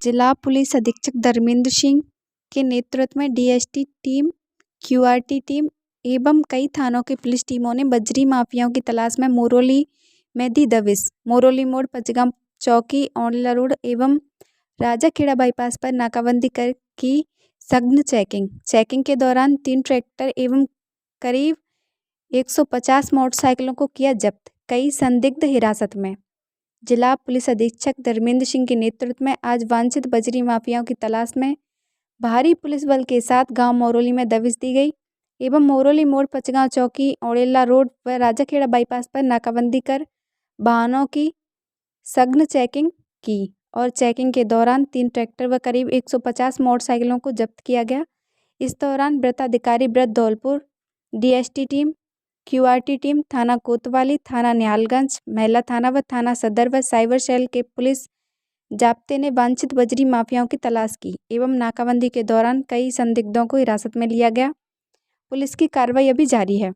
जिला पुलिस अधीक्षक धर्मेंद्र सिंह के नेतृत्व में डीएसटी टीम, क्यूआरटी टीम एवं कई थानों की पुलिस टीमों ने बजरी माफियाओं की तलाश में मोरोली में दी दबिश। मोरोली मोड़, पचगांव चौकी, औंडला रोड एवं राजाखेड़ा बाईपास पर नाकाबंदी कर की सघन चेकिंग के दौरान 3 ट्रैक्टर एवं करीब 150 मोटरसाइकिलों को किया जब्त। कई संदिग्ध हिरासत में। जिला पुलिस अधीक्षक धर्मेंद्र सिंह के नेतृत्व में आज वांछित बजरी माफियाओं की तलाश में भारी पुलिस बल के साथ गांव मोरोली में दबिश दी गई एवं मोरोली मोड़, पचगांव चौकी, औड़ेला रोड व राजाखेड़ा बाईपास पर नाकाबंदी कर वाहनों की सघन चेकिंग की और चेकिंग के दौरान 3 ट्रैक्टर व करीब 150 मोटरसाइकिलों को जब्त किया गया। इस दौरान वृत्ताधिकारी ब्रत Dholpur, DST team, QRT team, थाना कोतवाली, थाना निहालगंज, महिला थाना व थाना सदर व साइबर सेल के पुलिस जाब्ते ने वांछित बजरी माफियाओं की तलाश की एवं नाकाबंदी के दौरान कई संदिग्धों को हिरासत में लिया गया। पुलिस की कार्रवाई अभी जारी है।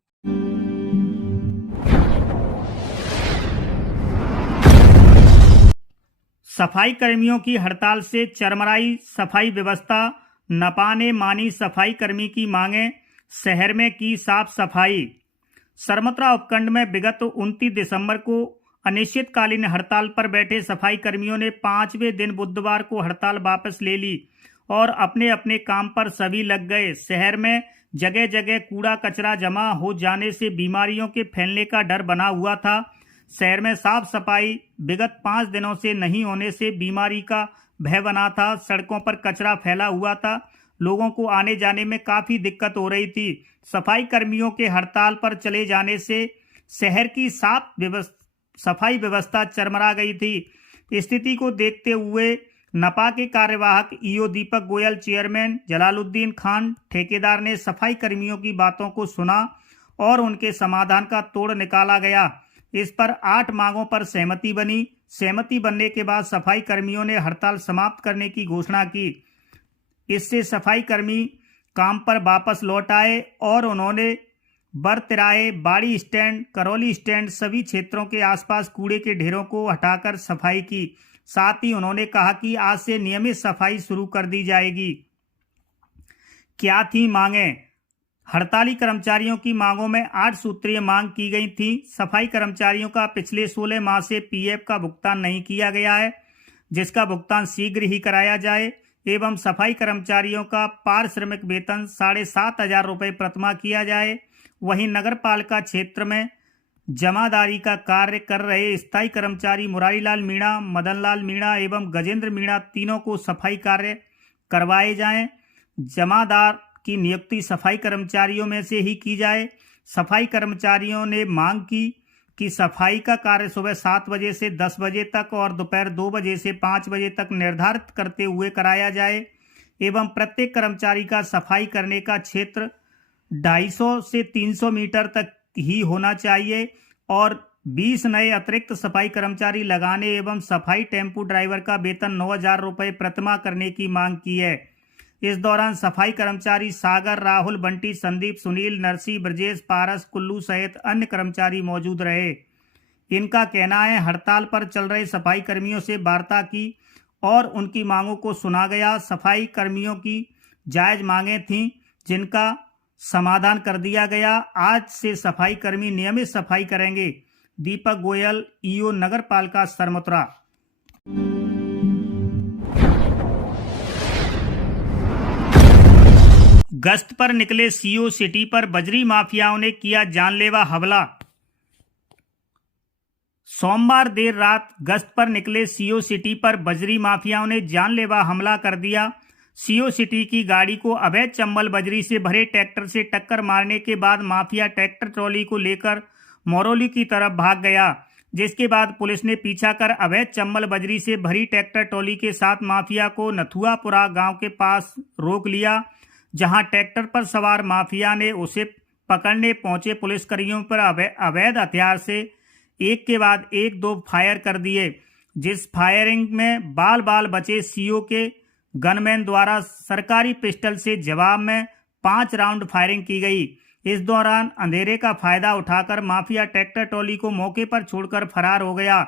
सफाई कर्मियों की हड़ताल से चरमराई सफाई व्यवस्था, नपा ने मानी सफाई कर्मी की मांगे, शहर में की साफ सफाई। सरमत्रा उपखंड में विगत 29 दिसंबर को अनिश्चितकालीन हड़ताल पर बैठे सफाई कर्मियों ने 5वें दिन बुधवार को हड़ताल वापस ले ली और अपने अपने काम पर सभी लग गए। शहर में जगह जगह कूड़ा कचरा जमा हो जाने से बीमारियों के फैलने का डर बना हुआ था। शहर में साफ सफाई विगत 5 दिनों से नहीं होने से बीमारी का भय बना था। सड़कों पर कचरा फैला हुआ था, लोगों को आने जाने में काफी दिक्कत हो रही थी। सफाई कर्मियों के हड़ताल पर चले जाने से शहर की सफाई व्यवस्था चरमरा गई थी। स्थिति को देखते हुए नपा के कार्यवाहक ईओ दीपक गोयल, चेयरमैन जलालुद्दीन खान, ठेकेदार ने सफाई कर्मियों की बातों को सुना और उनके समाधान का तोड़ निकाला गया। इस पर 8 मांगों पर सहमति बनी। सहमति बनने के बाद सफाई कर्मियों ने हड़ताल समाप्त करने की घोषणा की। इससे सफाई कर्मी काम पर वापस लौट आए और उन्होंने बरतिराए, बाड़ी स्टैंड, करौली स्टैंड सभी क्षेत्रों के आसपास कूड़े के ढेरों को हटाकर सफाई की। साथ ही उन्होंने कहा कि आज से नियमित सफाई शुरू कर दी जाएगी। क्या थी मांगें? हड़ताली कर्मचारियों की मांगों में 8 सूत्रीय मांग की गई थी। सफाई कर्मचारियों का पिछले 16 माह से पीएफ का भुगतान नहीं किया गया है, जिसका भुगतान शीघ्र ही कराया जाए एवं सफाई कर्मचारियों का पारिश्रमिक वेतन 7,500 रुपये प्रतिमाह किया जाए। वहीं नगर पालिका क्षेत्र में जमादारी का कार्य कर रहे स्थायी कर्मचारी मुरारीलाल मीणा, मदनलाल मीणा एवं गजेंद्र मीणा तीनों को सफाई कार्य करवाए जाएं। जमादार की नियुक्ति सफाई कर्मचारियों में से ही की जाए। सफाई कर्मचारियों ने मांग की कि सफाई का कार्य सुबह 7 बजे से 10 बजे तक और दोपहर 2 बजे से 5 बजे तक निर्धारित करते हुए कराया जाए एवं प्रत्येक कर्मचारी का सफाई करने का क्षेत्र 250 से 300 मीटर तक ही होना चाहिए और 20 नए अतिरिक्त सफाई कर्मचारी लगाने एवं सफाई टेम्पो ड्राइवर का वेतन 9,000 रुपये प्रतिमाह करने की मांग की है। इस दौरान सफाई कर्मचारी सागर, राहुल, बंटी, संदीप, सुनील, नरसी, ब्रजेश, पारस, कुल्लू सहित अन्य कर्मचारी मौजूद रहे। इनका कहना है हड़ताल पर चल रहे सफाई कर्मियों से वार्ता की और उनकी मांगों को सुना गया। सफाई कर्मियों की जायज मांगें थीं जिनका समाधान कर दिया गया। आज से सफाई कर्मी नियमित सफाई करेंगे। दीपक गोयल, ईओ नगर पालिका सरमत्रा। गश्त पर निकले सीओ सिटी पर बजरी माफियाओं ने किया जानलेवा हमला। सोमवार देर रात गश्त पर निकले सीओ सिटी पर बजरी माफियाओं ने जानलेवा हमला कर दिया। सीओ सिटी की गाड़ी को अवैध चंबल बजरी से भरे ट्रैक्टर से टक्कर मारने के बाद माफिया ट्रैक्टर ट्रॉली को लेकर मोरोली की तरफ भाग गया, जिसके बाद पुलिस ने पीछा कर अवैध चंबल बजरी से भरी ट्रैक्टर ट्रॉली के साथ माफिया को नथुआपुरा गांव के पास रोक लिया, जहां ट्रैक्टर पर सवार माफिया ने उसे पकड़ने पहुंचे पुलिसकर्मियों पर अवैध हथियार से एक के बाद एक 2 फायर कर दिए, जिस फायरिंग में बाल बाल बचे सीओ के गनमैन द्वारा सरकारी पिस्टल से जवाब में 5 राउंड फायरिंग की गई। इस दौरान अंधेरे का फायदा उठाकर माफिया ट्रैक्टर ट्रॉली को मौके पर छोड़कर फरार हो गया,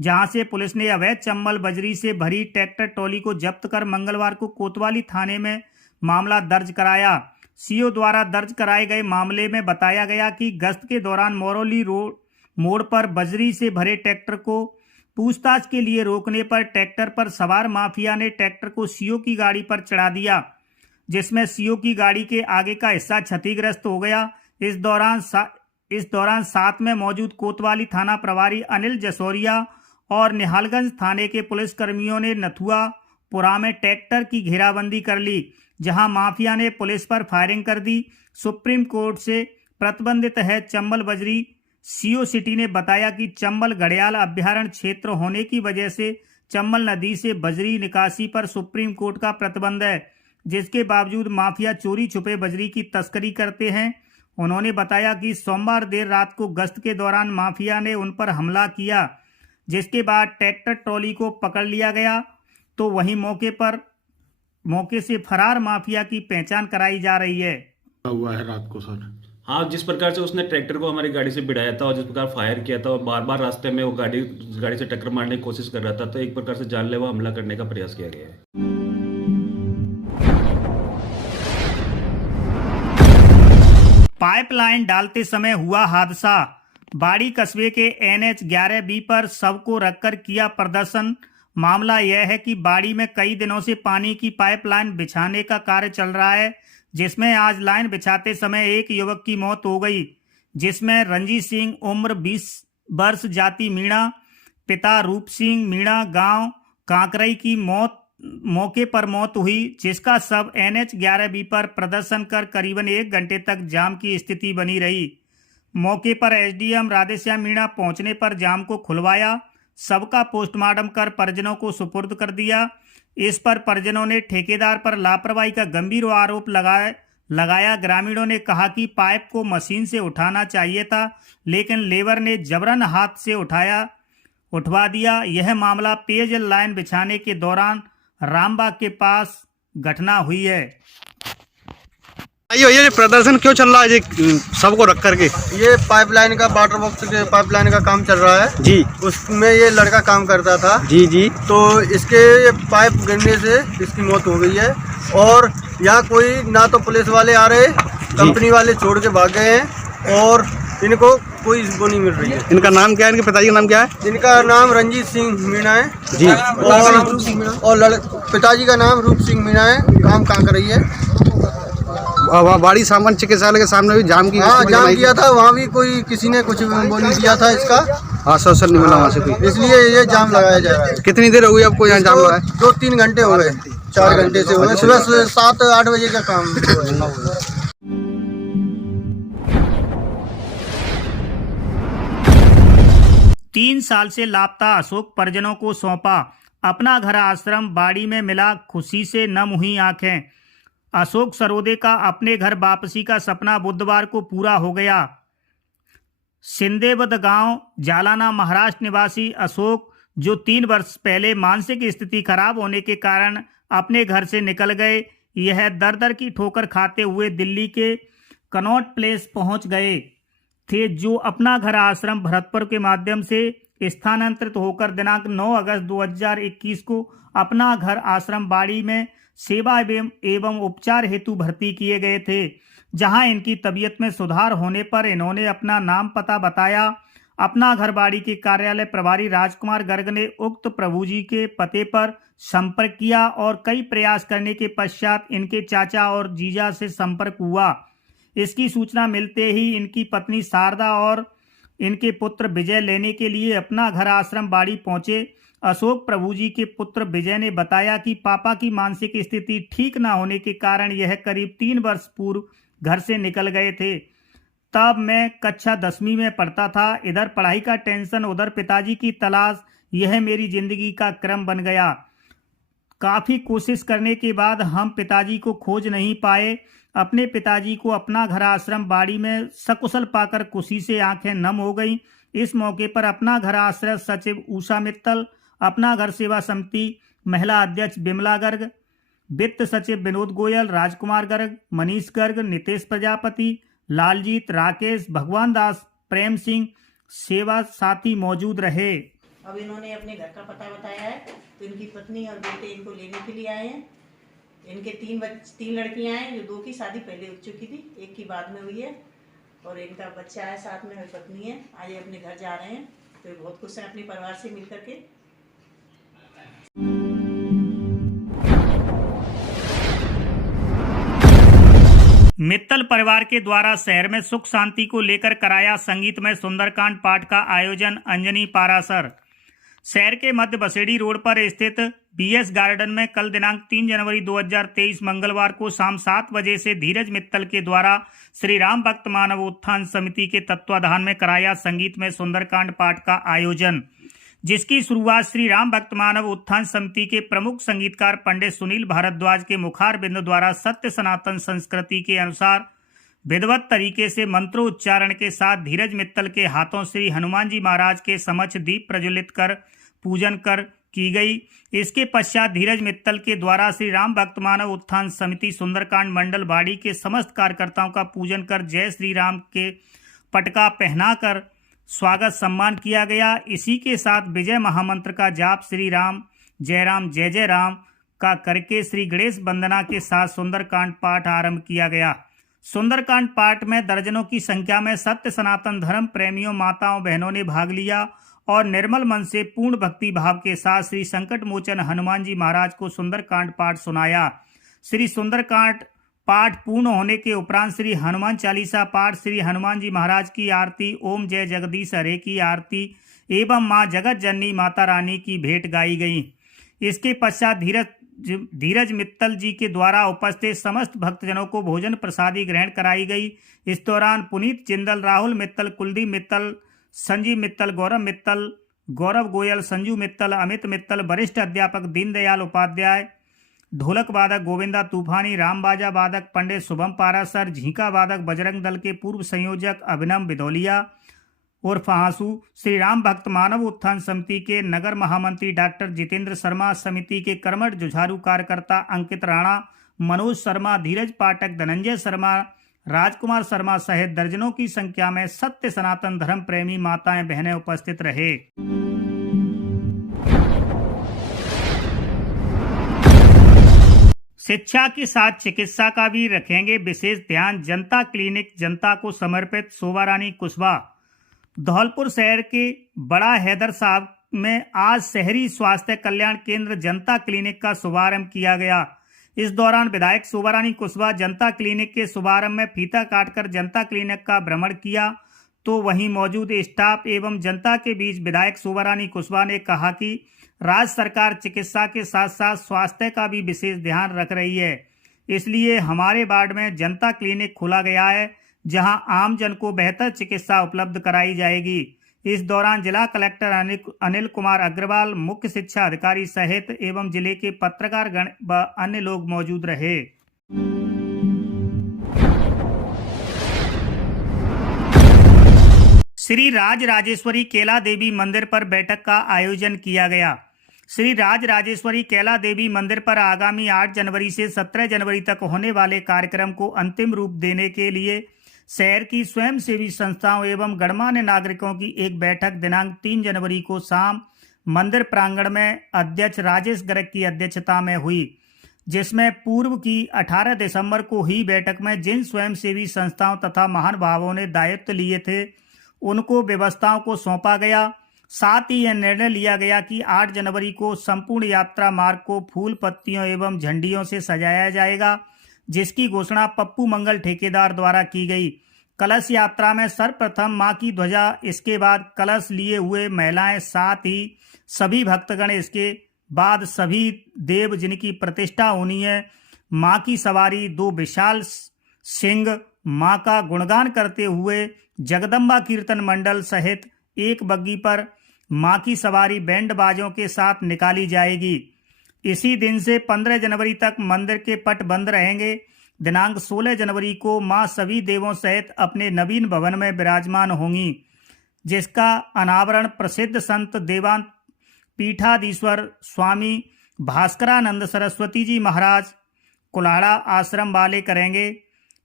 जहां से पुलिस ने अवैध चंबल बजरी से भरी ट्रैक्टर ट्रॉली को जब्त कर मंगलवार को कोतवाली थाने में मामला दर्ज कराया। सीओ द्वारा दर्ज कराए गए मामले में बताया गया कि गश्त के दौरान मोरौली रोड मोड़ पर बजरी से भरे ट्रैक्टर को पूछताछ के लिए रोकने पर ट्रैक्टर पर सवार माफिया ने ट्रैक्टर को सीओ की गाड़ी पर चढ़ा दिया, जिसमें सीओ की गाड़ी के आगे का हिस्सा क्षतिग्रस्त हो गया। इस दौरान साथ में मौजूद कोतवाली थाना प्रभारी अनिल जसोरिया और निहालगंज थाने के पुलिस कर्मियों ने नथुआपुरा में ट्रैक्टर की घेराबंदी कर ली, जहां माफिया ने पुलिस पर फायरिंग कर दी। सुप्रीम कोर्ट से प्रतिबंधित है चंबल बजरी। सीओ सिटी ने बताया कि चंबल घड़ियाल अभ्यारण्य क्षेत्र होने की वजह से चंबल नदी से बजरी निकासी पर सुप्रीम कोर्ट का प्रतिबंध है, जिसके बावजूद माफिया चोरी छुपे बजरी की तस्करी करते हैं। उन्होंने बताया कि सोमवार देर रात को गश्त के दौरान माफिया ने उन पर हमला किया, जिसके बाद ट्रैक्टर ट्रॉली को पकड़ लिया गया। तो वहीं मौके से फरार माफिया की पहचान कराई जा रही है। हुआ है रात को सर। हाँ, जिस प्रकार से उसने ट्रैक्टर को हमारी गाड़ी से भिड़ाया था और जिस प्रकार फायर किया था और बार बार रास्ते में वो गाड़ी से टक्कर मारने की कोशिश कर रहा था, तो एक प्रकार से जानलेवा हमला करने का प्रयास किया गया है। पाइपलाइन डालते समय हुआ हादसा। बाड़ी कस्बे के NH 11B पर शव को रखकर किया प्रदर्शन। मामला यह है कि बाड़ी में कई दिनों से पानी की पाइपलाइन बिछाने का कार्य चल रहा है, जिसमें आज लाइन बिछाते समय एक युवक की मौत हो गई, जिसमें रंजीत सिंह उम्र 20 वर्ष जाति मीणा, पिता रूप सिंह मीणा गांव कांकरई की मौके पर मौत हुई, जिसका शव NH 11B पर प्रदर्शन कर करीबन 1 घंटे तक जाम की स्थिति बनी रही। मौके पर SDM राधेश्याम मीणा पहुंचने पर जाम को खुलवाया, शव का पोस्टमार्टम कर परिजनों को सुपुर्द कर दिया। इस पर परिजनों ने ठेकेदार पर लापरवाही का गंभीर आरोप लगाया। ग्रामीणों ने कहा कि पाइप को मशीन से उठाना चाहिए था, लेकिन लेबर ने जबरन हाथ से उठवा दिया। यह मामला पेयजल लाइन बिछाने के दौरान रामबाग के पास घटना हुई है। ये प्रदर्शन क्यों चल रहा है जी सबको रख करके? ये पाइपलाइन का वाटर बॉक्स के पाइपलाइन का काम चल रहा है जी। उसमें ये लड़का काम करता था जी जी। तो इसके पाइप गिरने से इसकी मौत हो गई है। और यहाँ कोई ना तो पुलिस वाले आ रहे, कंपनी वाले छोड़ के भाग गए हैं और इनको कोई वो नहीं मिल रही है। इनका नाम क्या है? इनके पिताजी का नाम क्या है? इनका नाम रंजीत सिंह मीणा है जी। और पिताजी का नाम रूप सिंह मीणा है। काम कहाँ कर रही है? बाड़ी सामान चिकित्सालय के सामने भी जाम की जाम किया था, वहाँ भी कोई किसी ने कुछ वो नहीं दिया था, इसका आश्वासन नहीं मिला वहाँ से कोई, इसलिए ये जाम लगाया जा रहा है। कितनी देर हो गई आपको यहाँ जाम लगा? 2-3 घंटे हो गए, 4 घंटे से हो गए। सुबह 7-8 बजे का काम। 3 साल से लापता अशोक परिजनों को सौंपा अपना घर आश्रम। बाड़ी में मिला खुशी से नम हुई आंखें। अशोक सरोदे का अपने घर वापसी का सपना बुधवार को पूरा हो गया। सिंदेवद गांव जालाना महाराष्ट्र निवासी अशोक, जो 3 वर्ष पहले मानसिक स्थिति खराब होने के कारण अपने घर से निकल गए, यह दर दर की ठोकर खाते हुए दिल्ली के कनॉट प्लेस पहुंच गए थे, जो अपना घर आश्रम भरतपुर के माध्यम से स्थानांतरित होकर दिनांक 9 अगस्त 2021 को अपना घर आश्रम बाड़ी में सेवा एवं उपचार हेतु भर्ती किए गए थे, जहां इनकी तबीयत में सुधार होने पर इन्होंने अपना नाम पता बताया। अपना घर बाड़ी के कार्यालय प्रभारी राजकुमार गर्ग ने उक्त प्रभु जी के पते पर संपर्क किया और कई प्रयास करने के पश्चात इनके चाचा और जीजा से संपर्क हुआ। इसकी सूचना मिलते ही इनकी पत्नी शारदा और इनके पुत्र विजय लेने के लिए अपना घर आश्रम बाड़ी पहुंचे। अशोक प्रभु जी के पुत्र विजय ने बताया कि पापा की मानसिक स्थिति ठीक न होने के कारण यह करीब 3 वर्ष पूर्व घर से निकल गए थे। तब मैं कक्षा 10वीं में पढ़ता था। इधर पढ़ाई का टेंशन, उधर पिताजी की तलाश, यह मेरी जिंदगी का क्रम बन गया। काफ़ी कोशिश करने के बाद हम पिताजी को खोज नहीं पाए। अपने पिताजी को अपना घर आश्रम बाड़ी में सकुशल पाकर खुशी से आंखें नम हो गईं। इस मौके पर अपना घर आश्रय सचिव उषा मित्तल, अपना घर सेवा समिति महिला अध्यक्ष बिमला गर्ग, वित्त सचिव विनोद गोयल, राजकुमार गर्ग, मनीष गर्ग, नितेश प्रजापति, लालजीत, राकेश, भगवान दास, प्रेम सिंह सेवा साथी मौजूद रहे। अब इन्होंने अपने घर का पता बताया है, तो इनकी पत्नी और बेटे इनको लेने के लिए आए हैं। इनके तीन लड़कियां हैं, जो 2 की शादी पहले हो चुकी थी, 1 की बाद में हुई है, और इनका बच्चा है साथ में, पत्नी है। आज ये अपने घर जा रहे हैं, तो ये बहुत खुश हैं अपने परिवार से मिल करके। मित्तल परिवार के द्वारा शहर में सुख शांति को लेकर कराया संगीतमय सुंदरकांड पाठ का आयोजन। अंजनी पारासर। शहर के मध्य बसेड़ी रोड पर स्थित बीएस गार्डन में कल दिनांक 3 जनवरी 2023 मंगलवार को शाम 7 बजे से धीरज मित्तल के द्वारा श्री राम भक्त मानव उत्थान समिति के तत्वाधान में कराया संगीतमय सुंदरकांड पाठ का आयोजन, जिसकी शुरुआत श्री राम भक्त मानव उत्थान समिति के प्रमुख संगीतकार पंडित सुनील भारद्वाज के मुखार बिंद द्वारा सत्य सनातन संस्कृति के अनुसार विधिवत तरीके से मंत्रोच्चारण के साथ धीरज मित्तल के हाथों श्री हनुमान जी महाराज के समक्ष दीप प्रज्वलित कर पूजन कर की गई। इसके पश्चात धीरज मित्तल के द्वारा श्री राम भक्त मानव उत्थान समिति सुंदरकांड मंडल बाड़ी के समस्त कार्यकर्ताओं का पूजन कर जय श्री राम के पटका पहनाकर स्वागत सम्मान किया गया। इसी के साथ विजय महामंत्र का जाप श्री राम जय जय राम का करके श्री गणेश वंदना के साथ सुंदरकांड पाठ आरंभ किया गया। सुंदरकांड पाठ में दर्जनों की संख्या में सत्य सनातन धर्म प्रेमियों माताओं बहनों ने भाग लिया और निर्मल मन से पूर्ण भक्ति भाव के साथ श्री संकट मोचन हनुमान जी महाराज को सुंदरकांड पाठ सुनाया। श्री सुंदरकांड पाठ पूर्ण होने के उपरांत श्री हनुमान चालीसा पाठ, श्री हनुमान जी महाराज की आरती, ओम जय जगदीश हरे की आरती एवं मां जगत जननी माता रानी की भेंट गाई गई। इसके पश्चात धीरज मित्तल जी के द्वारा उपस्थित समस्त भक्तजनों को भोजन प्रसादी ग्रहण कराई गई। इस दौरान पुनीत जिंदल, राहुल मित्तल, कुलदीप मित्तल, संजीव मित्तल, गौरव मित्तल, गौरव गोयल, संजू मित्तल, अमित मित्तल, वरिष्ठ अध्यापक दीनदयाल उपाध्याय, ढोलक वादक गोविंदा तूफानी, राम बाजा वादक पंडित शुभम पारासर, झींका वादक बजरंग दल के पूर्व संयोजक अभिनव बिधौलिया उर्फ हांसू, श्री राम भक्त मानव उत्थान समिति के नगर महामंत्री डॉक्टर जितेंद्र शर्मा, समिति के कर्मठ जुझारू कार्यकर्ता अंकित राणा, मनोज शर्मा, धीरज पाठक, धनंजय शर्मा, राजकुमार शर्मा सहित दर्जनों की संख्या में सत्य सनातन धर्म प्रेमी माताएं बहनें उपस्थित रहे। शिक्षा के साथ चिकित्सा का भी रखेंगे विशेष ध्यान। जनता क्लिनिक जनता को समर्पित। शोभा रानी कुशवाहा। धौलपुर शहर के बड़ा हैदर साहब में आज शहरी स्वास्थ्य कल्याण केंद्र जनता क्लिनिक का शुभारंभ किया गया। इस दौरान विधायक शोभा रानी कुशवाहा जनता क्लिनिक के शुभारंभ में फीता काटकर जनता क्लिनिक का भ्रमण किया, तो वहीं मौजूद स्टाफ एवं जनता के बीच विधायक शोभा रानी कुशवाहा ने कहा कि राज्य सरकार चिकित्सा के साथ साथ स्वास्थ्य का भी विशेष ध्यान रख रही है, इसलिए हमारे वार्ड में जनता क्लिनिक खोला गया है, जहां आम जन को बेहतर चिकित्सा उपलब्ध कराई जाएगी। इस दौरान जिला कलेक्टर अनिल कुमार अग्रवाल, मुख्य शिक्षा अधिकारी सहित एवं जिले के पत्रकार गण व अन्य लोग मौजूद रहे। श्री राज राजेश्वरी कैला देवी मंदिर पर बैठक का आयोजन किया गया। श्री राज राजेश्वरी कैला देवी मंदिर पर आगामी 8 जनवरी से 17 जनवरी तक होने वाले कार्यक्रम को अंतिम रूप देने के लिए शहर की स्वयंसेवी संस्थाओं एवं गणमान्य नागरिकों की एक बैठक दिनांक 3 जनवरी को शाम मंदिर प्रांगण में अध्यक्ष राजेश गर्ग की अध्यक्षता में हुई, जिसमें पूर्व की 18 दिसंबर को ही बैठक में जिन स्वयंसेवी संस्थाओं तथा महानुभावों ने दायित्व लिए थे उनको व्यवस्थाओं को सौंपा गया। साथ ही यह निर्णय लिया गया कि 8 जनवरी को संपूर्ण यात्रा मार्ग को फूल पत्तियों एवं झंडियों से सजाया जाएगा, जिसकी घोषणा पप्पू मंगल ठेकेदार द्वारा की गई। कलश यात्रा में सर्वप्रथम मां की ध्वजा, इसके बाद कलश लिए हुए महिलाएं, साथ ही सभी भक्तगण, इसके बाद सभी देव जिनकी प्रतिष्ठा होनी है। मां की सवारी 2 विशाल सिंह मां का गुणगान करते हुए जगदम्बा कीर्तन मंडल सहित एक बग्गी पर मां की सवारी बैंड बाजों के साथ निकाली जाएगी। इसी दिन से 15 जनवरी तक मंदिर के पट बंद रहेंगे। दिनांक 16 जनवरी को मां सभी देवों सहित अपने नवीन भवन में विराजमान होंगी, जिसका अनावरण प्रसिद्ध संत देवांत पीठाधीश्वर स्वामी भास्करानंद सरस्वती जी महाराज कुल्हाड़ा आश्रम वाले करेंगे।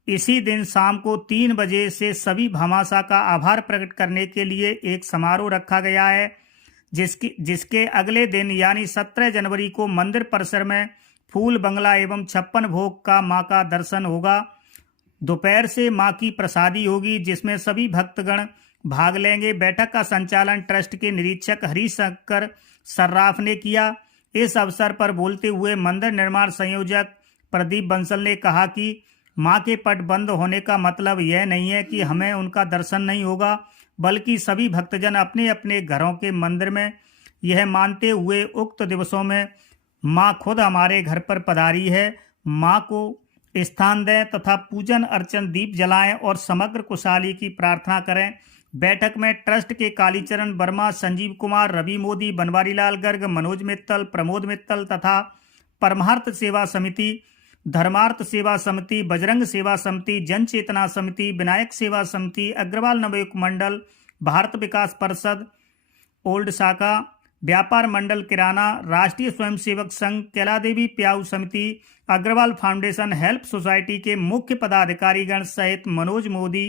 इसी दिन शाम को 3 बजे से सभी भामाशाह का आभार प्रकट करने के लिए एक समारोह रखा गया है, जिसके अगले दिन यानी 17 जनवरी को मंदिर परिसर में फूल बंगला एवं 56 भोग का मां का दर्शन होगा। दोपहर से मां की प्रसादी होगी जिसमें सभी भक्तगण भाग लेंगे। बैठक का संचालन ट्रस्ट के निरीक्षक हरिशंकर सर्राफ ने किया। इस अवसर पर बोलते हुए मंदिर निर्माण संयोजक प्रदीप बंसल ने कहा कि मां के पट बंद होने का मतलब यह नहीं है कि हमें उनका दर्शन नहीं होगा, बल्कि सभी भक्तजन अपने अपने घरों के मंदिर में यह मानते हुए उक्त दिवसों में मां खुद हमारे घर पर पधारी है, मां को स्थान दें तथा पूजन अर्चन दीप जलाएं और समग्र खुशहाली की प्रार्थना करें। बैठक में ट्रस्ट के कालीचरण वर्मा, संजीव कुमार, रवि मोदी, बनवारी लाल गर्ग, मनोज मित्तल, प्रमोद मित्तल तथा परमार्थ सेवा समिति, धर्मार्थ सेवा समिति, बजरंग सेवा समिति, जन चेतना समिति, विनायक सेवा समिति, अग्रवाल नवयुग मंडल, भारत विकास परिषद ओल्ड शाखा, व्यापार मंडल किराना, राष्ट्रीय स्वयंसेवक संघ, कैला देवी प्याऊ समिति, अग्रवाल फाउंडेशन हेल्प सोसाइटी के मुख्य पदाधिकारीगण सहित मनोज मोदी,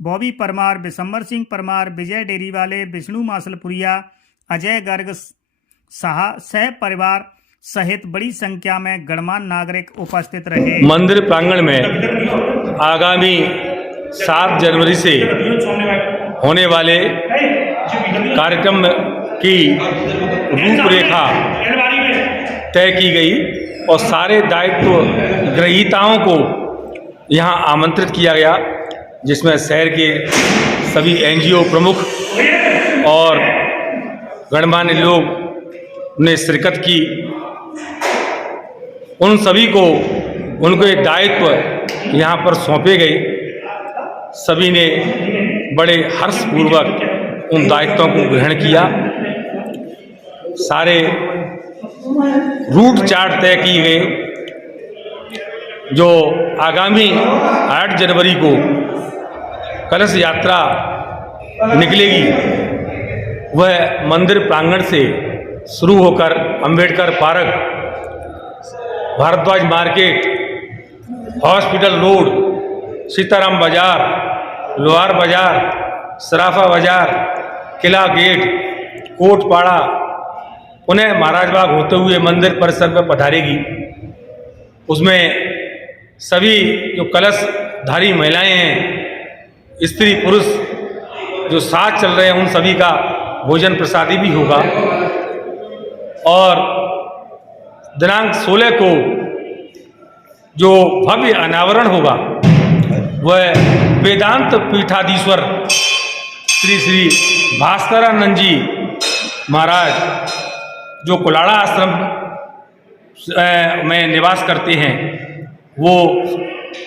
बॉबी परमार, बिशंबर सिंह परमार, विजय डेरी वाले, विष्णु मासलपुरिया, अजय गर्ग सह परिवार सहित बड़ी संख्या में गणमान्य नागरिक उपस्थित रहे। मंदिर प्रांगण में आगामी 7 जनवरी से होने वाले कार्यक्रम की रूपरेखा तय की गई और सारे दायित्व ग्रहीताओं को यहाँ आमंत्रित किया गया, जिसमें शहर के सभी एनजीओ प्रमुख और गणमान्य लोग ने शिरकत की। उन सभी को उनके दायित्व यहाँ पर सौंपे गए। सभी ने बड़े हर्षपूर्वक उन दायित्वों को ग्रहण किया। सारे रूट चार्ट तय किए गए। जो आगामी 8 जनवरी को कलश यात्रा निकलेगी वह मंदिर प्रांगण से शुरू होकर Ambedkar park, Bharadwaj market, hospital road, Sitaram Bazar, Lohar बाजार, सराफा बाजार, किला गेट, कोटपाड़ा, उन्हें महाराज बाग होते हुए मंदिर परिसर पर पधारेगी। उसमें सभी जो कलशधारी महिलाएं हैं, स्त्री पुरुष जो साथ चल रहे हैं, उन सभी का भोजन प्रसादी भी होगा। और दिनांक 16 को जो भव्य अनावरण होगा वह वेदांत पीठाधीश्वर श्री श्री भास्करानंद जी महाराज जो कुलाड़ा आश्रम में निवास करते हैं, वो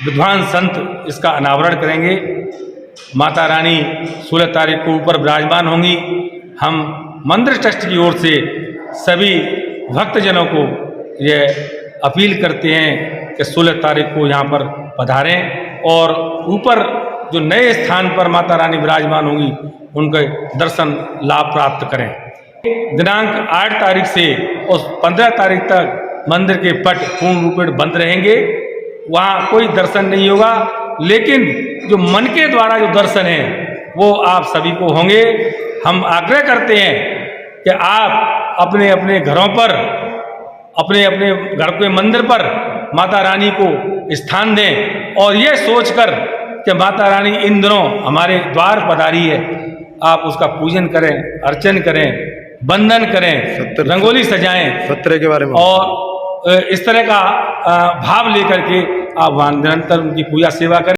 विद्वान संत इसका अनावरण करेंगे। माता रानी 16 तारीख को ऊपर विराजमान होंगी। हम मंदिर ट्रस्ट की ओर से सभी भक्तजनों को यह अपील करते हैं कि 16 तारीख को यहाँ पर पधारें और ऊपर जो नए स्थान पर माता रानी विराजमान होंगी उनके दर्शन लाभ प्राप्त करें। दिनांक 8 तारीख से और 15 तारीख तक मंदिर के पट पूर्ण रूपेण बंद रहेंगे। वहाँ कोई दर्शन नहीं होगा, लेकिन जो मन के द्वारा जो दर्शन है वो आप सभी को होंगे। हम आग्रह करते हैं कि आप अपने अपने घरों पर, अपने अपने घर के मंदिर पर माता रानी को स्थान दें और ये सोचकर कि माता रानी इन दिनों हमारे द्वार पधारी है, आप उसका पूजन करें, अर्चन करें, बंदन करें, रंगोली सजाएं, 17 के बारे में और इस तरह का भाव लेकर के आप निरंतर उनकी पूजा सेवा करें।